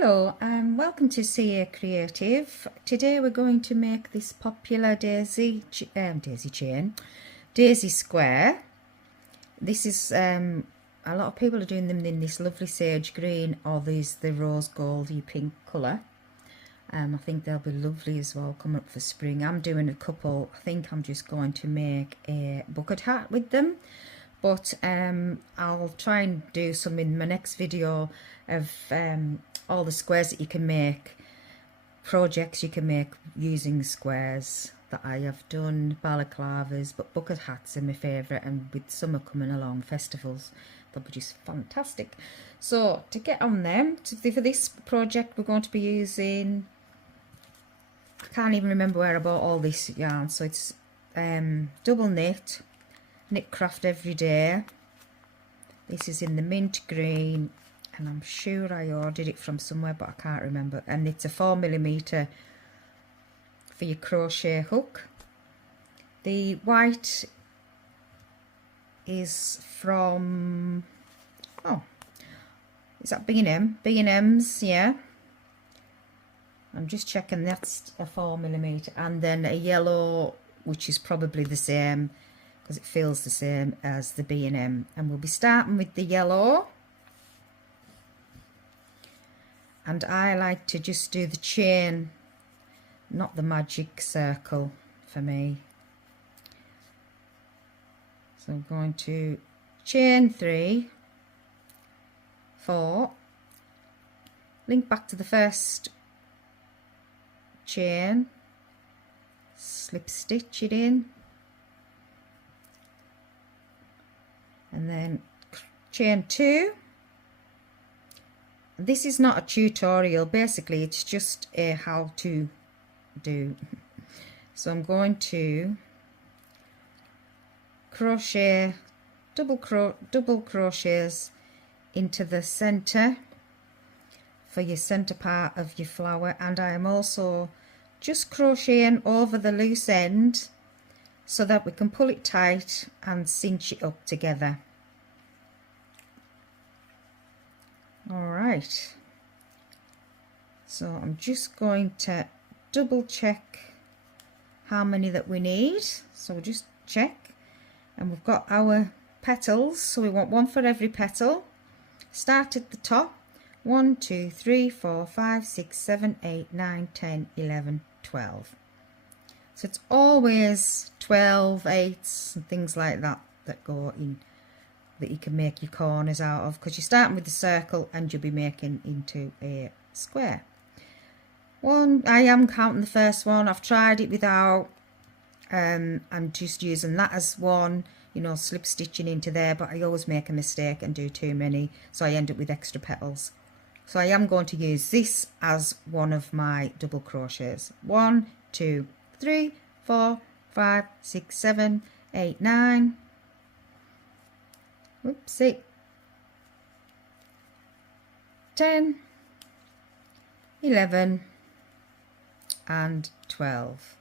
Hello and welcome to CA Creative. Today we're going to make this popular daisy square. This is a lot of people are doing them in this lovely sage green or the rose goldy pink colour. I think they'll be lovely as well coming up for spring. I'm doing a couple. I think I'm just going to make a bucket hat with them. But I'll try and do some in my next video of all the squares that you can make, projects you can make using squares that I have done, balaclavas, but bucket hats are my favourite, and with summer coming along, festivals, they'll be just fantastic. So to get on them, for this project we're going to be using, I can't even remember where I bought all this yarn, so it's double knit craft every day. This is in the mint green, and I'm sure I ordered it from somewhere but I can't remember, and it's a 4mm for your crochet hook. The white is from, oh, is that B&M? B&M's, yeah. I'm just checking, that's a 4mm, and then a yellow which is probably the same because it feels the same as the B&M, and we'll be starting with the yellow. And I like to just do the chain, not the magic circle for me. So I'm going to chain 3, 4, link back to the first chain, slip stitch it in, and then chain 2. This is not a tutorial, basically it's just a how to do. So I'm going to crochet double crochets into the center for your center part of your flower, and I am also just crocheting over the loose end so that we can pull it tight and cinch it up together. Alright, so I'm just going to double check how many that we need. So we'll just check, and we've got our petals, so we want one for every petal. Start at the top, 1 2 3 4 5 6 7 8 9 10 11 12. So it's always 12 eighths and things like that that go in, that you can make your corners out of, because you're starting with the circle and you'll be making into a square. I am counting the first one. I've tried it without, I'm just using that as one, you know, slip stitching into there, but I always make a mistake and do too many, so I end up with extra petals. So I am going to use this as one of my double crochets. 1 2 3 4 5 6 7 8 9. Oopsie, 10, 11 and 12.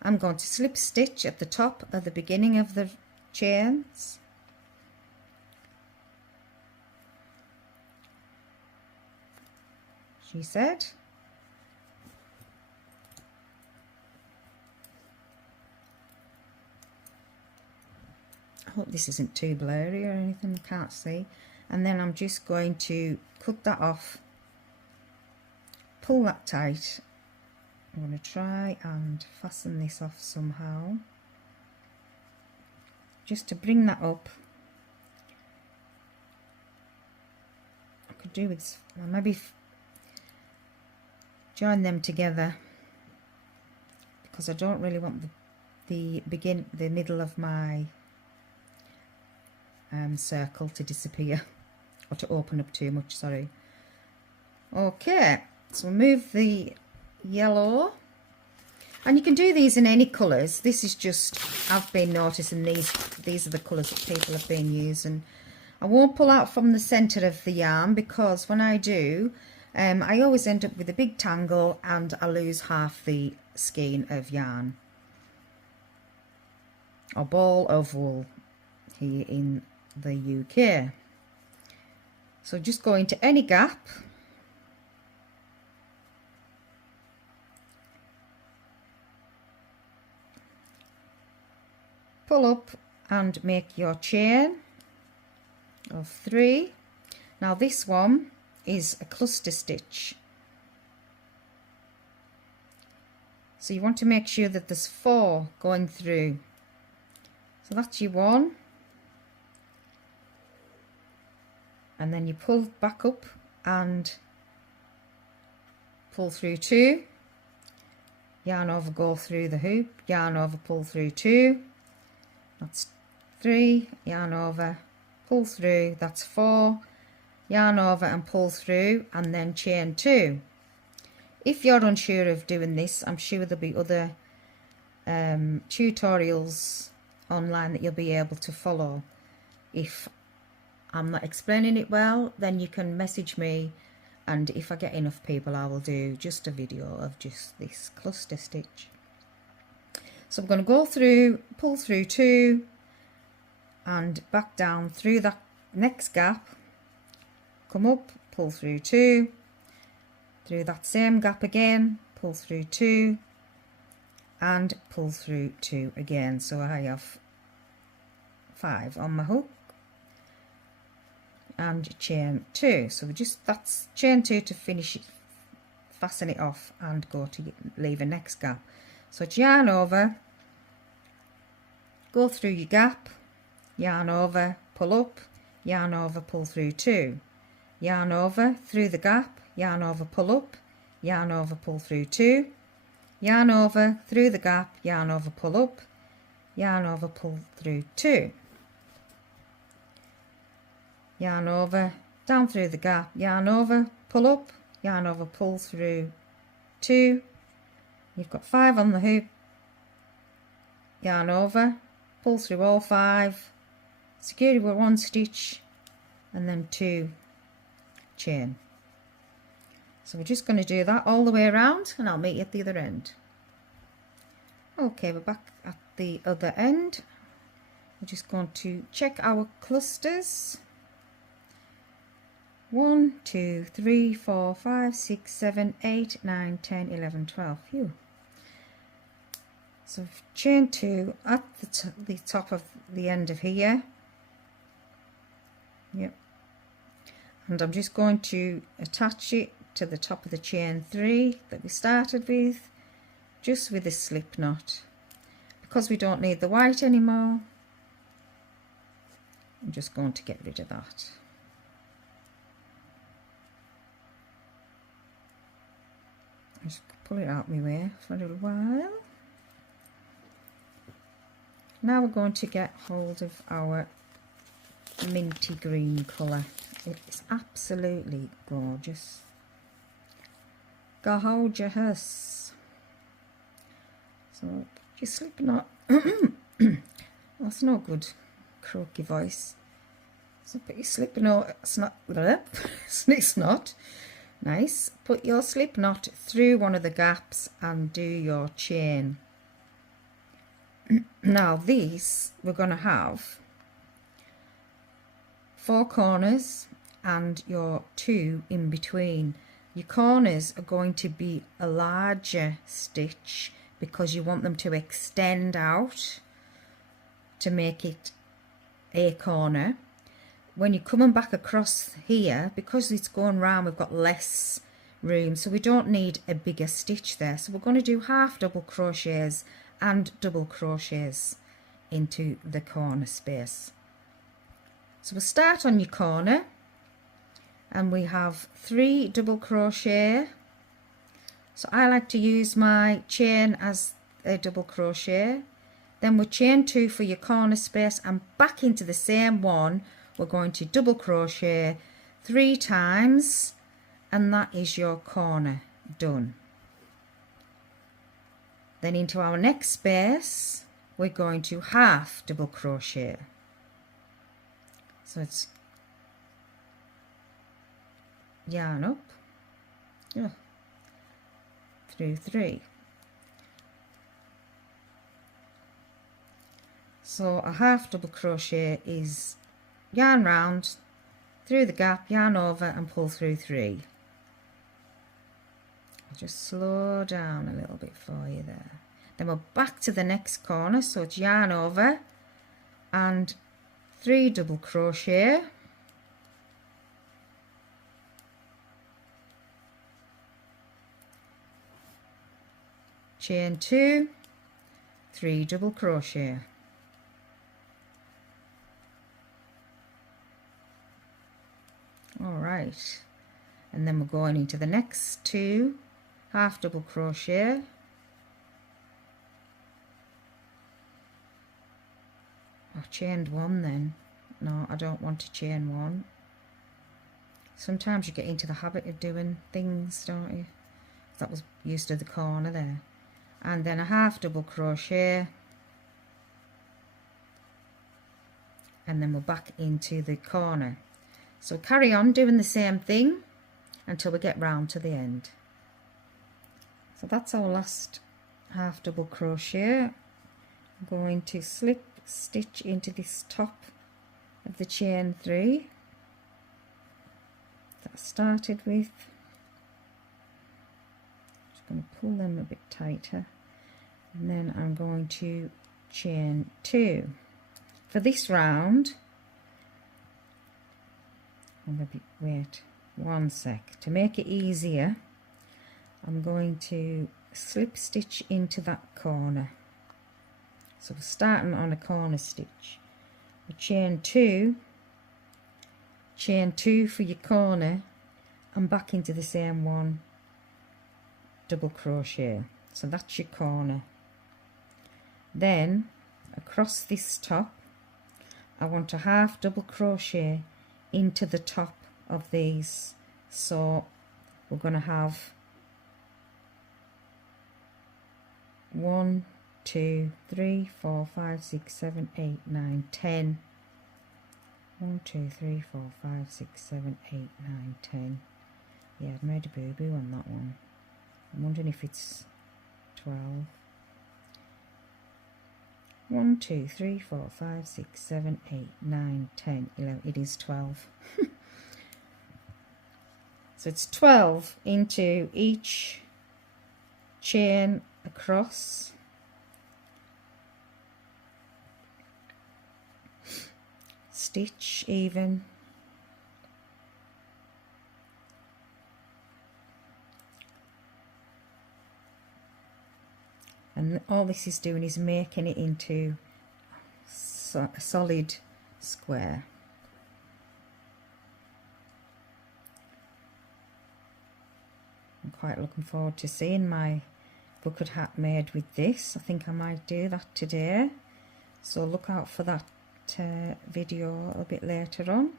I'm going to slip stitch at the top of the beginning of the chains, she said. I hope this isn't too blurry or anything, I can't see. And then I'm just going to cut that off, pull that tight. I'm going to try and fasten this off somehow, just to bring that up. I could do with, maybe join them together, because I don't really want the middle of my circle to disappear or to open up too much, sorry. Okay, so we'll move the yellow, and you can do these in any colours. This is just, I've been noticing these are the colours that people have been using. I won't pull out from the centre of the yarn, because when I do, I always end up with a big tangle and I lose half the skein of yarn, or ball of wool here in the UK. So just go into any gap, pull up and make your chain of 3. Now this one is a cluster stitch, so you want to make sure that there's 4 going through. So that's your 1, and then you pull back up and pull through 2, yarn over, go through the hoop, yarn over, pull through 2, that's 3, yarn over, pull through, that's 4, yarn over and pull through, and then chain 2. If you're unsure of doing this, I'm sure there'll be other tutorials online that you'll be able to follow. If I'm not explaining it well, then you can message me, and if I get enough people, I will do just a video of just this cluster stitch. So I'm going to go through, pull through 2 and back down through that next gap, come up, pull through 2, through that same gap again, pull through 2 and pull through 2 again. So I have 5 on my hook and chain 2. So we just, that's chain 2 to finish it, fasten it off and go to leave a next gap. So yarn over, go through your gap, yarn over, pull up, yarn over, pull through 2, yarn over, through the gap, yarn over, pull up, yarn over, pull through 2, yarn over, through the gap, yarn over, pull up, yarn over, pull through 2, yarn over, down through the gap, yarn over, pull up, yarn over, pull through 2, you've got 5 on the hoop, yarn over, pull through all 5, secure it with 1 stitch and then 2 chain. So we're just going to do that all the way around, and I'll meet you at the other end. Okay, we're back at the other end. We're just going to check our clusters. 1, 2, 3, 4, 5, 6, 7, 8, 9, 10, 11, 12. Phew. So chain 2 at the top of the end of here. Yep. And I'm just going to attach it to the top of the chain 3 that we started with, just with a slip knot. Because we don't need the white anymore, I'm just going to get rid of that. Just pull it out my way for a little while. Now we're going to get hold of our minty green colour. It's absolutely gorgeous. Gorgeous. So just slip knot. That's no good croaky voice. So put your slip knot, it's not nice. Put your slip knot through one of the gaps and do your chain. Now these we're going to have 4 corners and your 2 in between. Your corners are going to be a larger stitch because you want them to extend out to make it a corner. When you're coming back across here, because it's going round, we've got less room, so we don't need a bigger stitch there. So we're going to do half double crochets and double crochets into the corner space. So we'll start on your corner, and we have 3 double crochet. So I like to use my chain as a double crochet. Then we'll chain 2 for your corner space, and back into the same one we're going to double crochet 3 times, and that is your corner done. Then into our next space we're going to half double crochet. So it's yarn up, through 3. So a half double crochet is yarn round, through the gap, yarn over and pull through 3. I'll just slow down a little bit for you there. Then we're back to the next corner, so it's yarn over and 3 double crochet, chain 2, 3 double crochet, all right, and then we're going into the next 2 half double crochet, I chained 1 then. No, I don't want to chain 1. Sometimes you get into the habit of doing things, don't you? That was used to the corner there. And then a half double crochet, and then we're back into the corner. So carry on doing the same thing until we get round to the end. So that's our last half double crochet. I'm going to slip stitch into this top of the chain 3 that I started with. Just going to pull them a bit tighter, and then I'm going to chain 2 for this round. Maybe wait 1 sec to make it easier. I'm going to slip stitch into that corner. So we're starting on a corner stitch. We chain 2 for your corner, and back into the same one, double crochet. So that's your corner. Then across this top, I want a half double crochet into the top of these. So we're going to have 1, 2, 3, 4, 5, 6, 7, 8, 9, 10. 1, 2, 3, 4, 5, 6, 7, 8, 9, 10. Yeah, I've made a boo-boo on that one. I'm wondering if it's 12. 1, 2, 3, 4, 5, 6, 7, 8, 9, 10, 11. It is 12. So it's 12 into each chain across. Stitch even. And all this is doing is making it into a solid square. I'm quite looking forward to seeing my bucket hat made with this. I think I might do that today, so look out for that video a bit later on.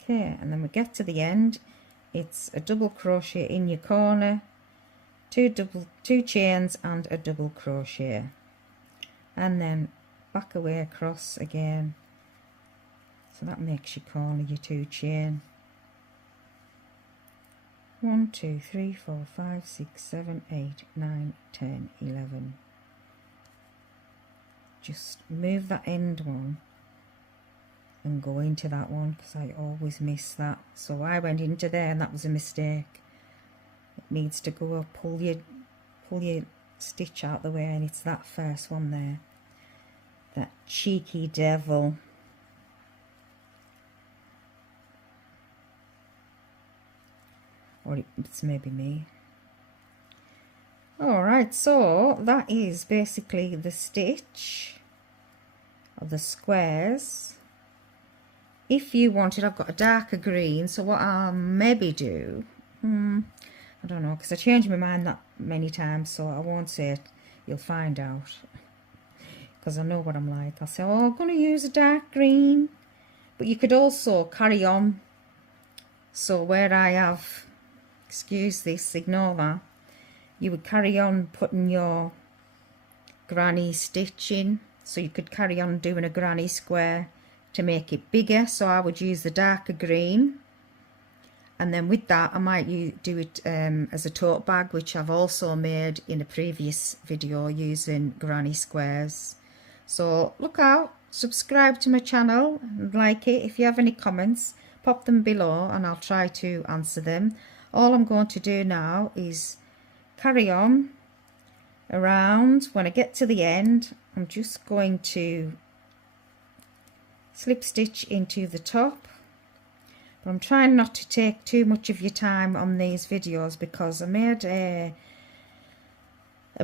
Okay, and then we get to the end. It's a double crochet in your corner, two chains and a double crochet, and then back away across again. So that makes your corner your 2 chain. 1, 2, 3, 4, 5, 6, 7, 8, 9, 10, 11. Just move that end one and go into that one, because I always miss that. So I went into there and that was a mistake. It needs to go up, pull your stitch out the way, and it's that first one there. That cheeky devil. Or it's maybe me. Alright, so that is basically the stitch of the squares. If you wanted, I've got a darker green, so what I'll maybe do, I don't know, because I changed my mind that many times, so I won't say it, you'll find out, because I know what I'm like. I'll say, oh, I'm going to use a dark green, but you could also carry on. So where I have, excuse this, ignore that, you would carry on putting your granny stitch in, so you could carry on doing a granny square to make it bigger. So I would use the darker green, And then with that I might do it as a tote bag, which I've also made in a previous video using granny squares. So look out, subscribe to my channel and like it. If you have any comments, pop them below and I'll try to answer them. All I'm going to do now is carry on around. When I get to the end, I'm just going to slip stitch into the top. But I'm trying not to take too much of your time on these videos because I made a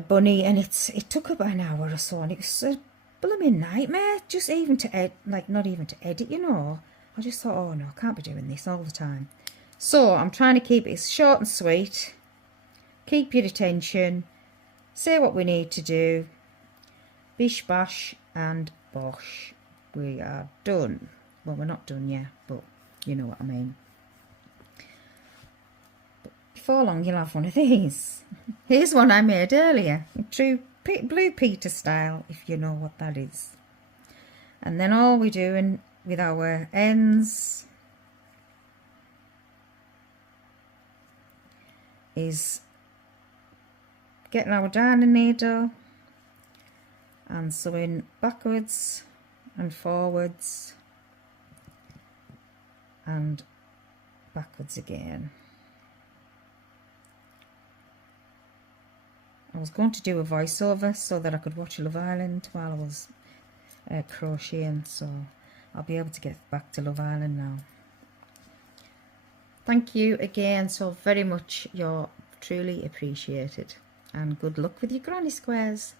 bunny and it took about an hour or so, and it was a blooming nightmare just even to edit, like not even to edit, you know. I just thought, oh no, I can't be doing this all the time. So I'm trying to keep it short and sweet, keep your attention, say what we need to do, bish bash and bosh, we are done. Well, we're not done yet, but you know what I mean. But before long you'll have one of these. Here's one I made earlier, true Blue Peter style, if you know what that is. And then all we're doing with our ends is getting our darning needle and sewing backwards and forwards and backwards again. I was going to do a voiceover so that I could watch Love Island while I was crocheting, so I'll be able to get back to Love Island now. Thank you again so very much, you're truly appreciated, and good luck with your granny squares.